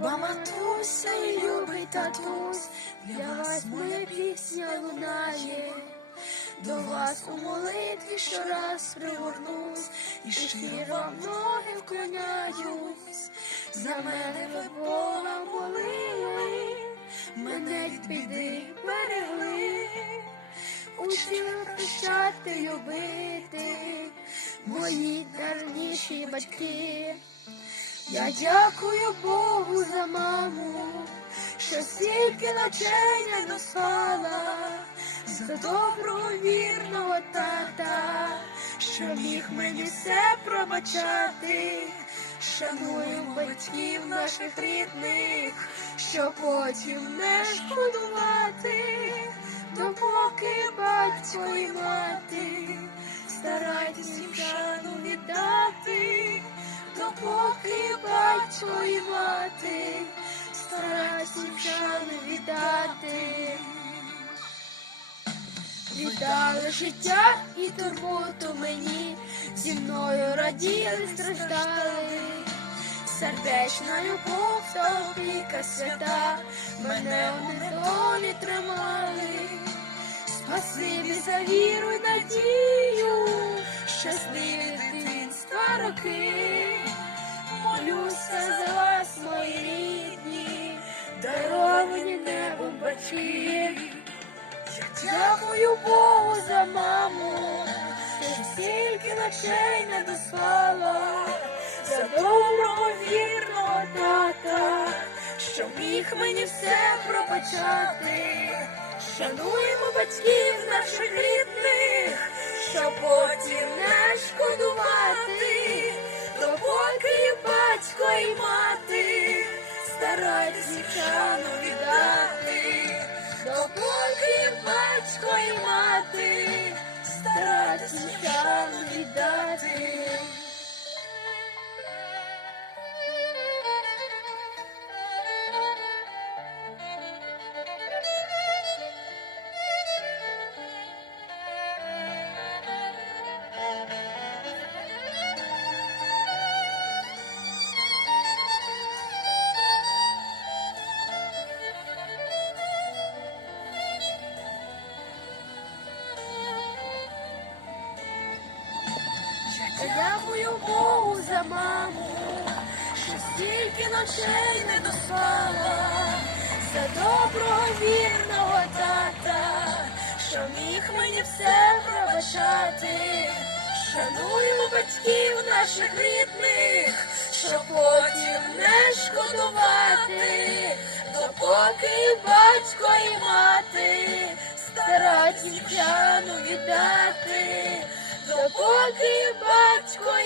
матуся і любий татусь, для вас моя пісня лунає. До вас у молитві щораз пригорнусь, і щиро вам ноги вклоняюсь. За мене ви Бога молили, мене від біди берегли. Учили прощати, любити, мої давніші батьки. Я дякую Богу за маму, що стільки ночей не доспала, за доброго вірного тата, що міг мені все пробачати. Шануємо батьків наших рідних, що потім не шкодувати, допоки батько і мати, старайтесь і мати, старайтесь віддати. Віддали життя і турботу мені, зі мною раділи, страждали. Сердечна любов та опіка свята, мене у недолі тримали. Спасибі за віру й надію, щасливі дитинства роки. Дякую Богу за маму, що стільки ночей не доспала, за доброго вірного тата, що міг мені все пробачати. Шануємо батьків наших рідних, що потім не шкодувати, допоки батько і мати стараються їх дякую Богу за маму, що стільки ночей не доспала, за доброго вірного тата, що міг мені все пробачати. Шануємо батьків наших рідних, що потім не шкодувати, допоки батько і мати старать їм п'яну віддати допоки батько